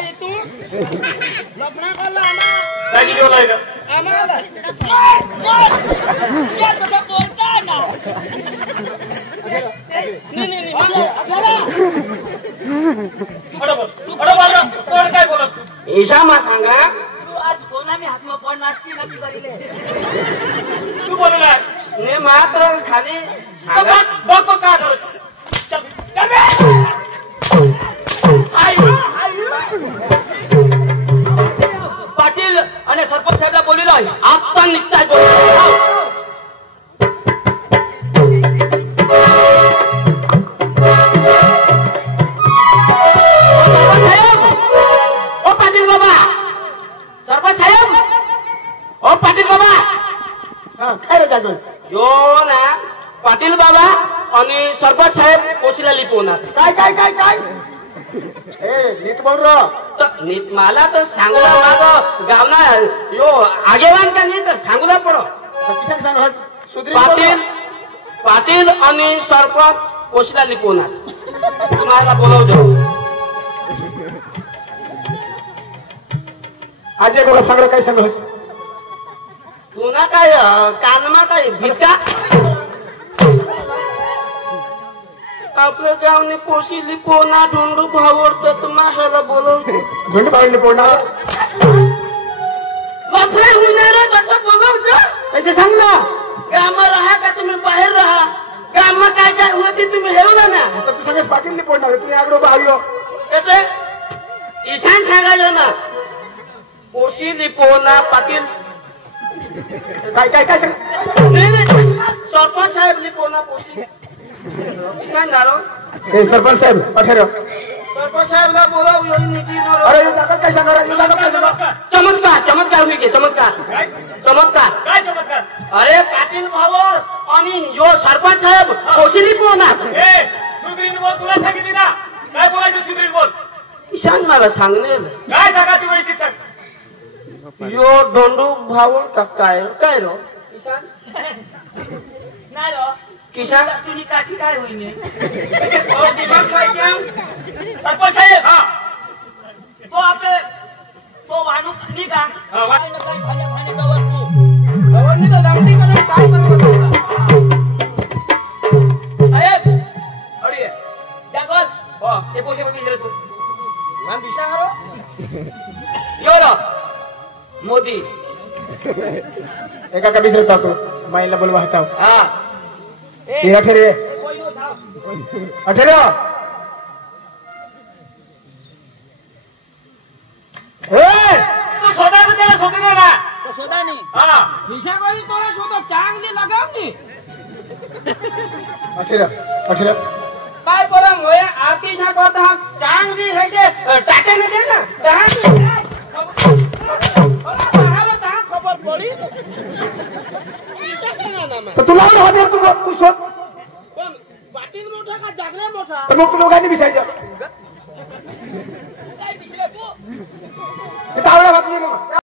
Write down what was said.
तू लफड़ा करला काय जेवलाय का आम्हाला क्या तुझे बोलता है ना नहीं कोण काय बोलस तू ईशा मा सांगा तू आज कोणा मी हात में पड नाचती नक्की करीले तू बोलला ने मात्र खाली सांगा बघ का चल चल पाटील आणि सरपंच साहेबला बोललो आता निघताय ओ पाटील बाबा सरपंच साहेब ओ पाटील बाबा काय रे जागो यो ना पाटील बाबा आणि सरपंच साहेब कोशीला लिपवणार काय काय काय काय नीट बोल नीट मला तर सांगू माग गावना यो आगेवान का नीट सांगूला पडो पाटील पाटील आणि सरपंच कोशीला लिपवणार तुम्हाला बोलवतो आज एक बघा सगळं काय सांगस तुला काय कानमा काय भिका आपल्या गावने कोशी लिपोना ढोंडू भावडत माशाला बोलवतो झुंड पाहिजे पोडणार बापरे होणार कसं बोलवचं कैसे सांग ना गामा राहा का तुम्ही बाहेर राहा गामा काय काय होती तुम्ही हेरवला ना आता तू सगळं पाटील पोडणार तुम्ही आगडो बाहयो येते ईशान सांगायचं ना कोशी लिपोना पाटील काय काय काय नाही सरपंच साहेब लिपोना कोशी ईशान झालो हे सरपंच साहेब अठेर सरपंच साहेबला बोलाव येऊन नीती अरे काय सांगा चमत्कार चमत्कार होई चमत्कार चमत्कार काय चमत्कार अरे पाटील भावर आणि यो सरपंच साहेब कोशी लिपोणार सुधरीन बोल तुला सांगितली ना काय बोलायचं सुधरीन बोल ईशान मला सांगणे काय सांगा ती वैदिक सांग यो डोंडू भावळ का काय काय रो ईशान नाही रो किशान तुझी काची काय होईने और दिमाग काय क्या सरपंच साहेब तो आपले तो वाणू नाही का काय ना काय भाड्या भाडे दवर तू गवर्नी तर दांडी करून काय करतो साहेब अरे जागोल हो ते पोषे पण विचार तू मान दिशा हरो यो रो मोदी एका का बिसरत तू माईला बोलवा हटाव हा हे अठेरे कोई नो थाव अठेरे तू सोडा तर त्याला सोडू दे ना तो सोडा नाही हा खिशामध्ये तोला शोध चांगली लगावली अठेरे अठेरे काय परम होय आरती करता चांगली है टाटे ने दे ना खबर पडी तर तुला होते तू शोध पण पाटील मोठा का जागल्या मोठा तर मग तू लोकांनी विचारायचं काय बिसला तू ते टावळ्या घातली मग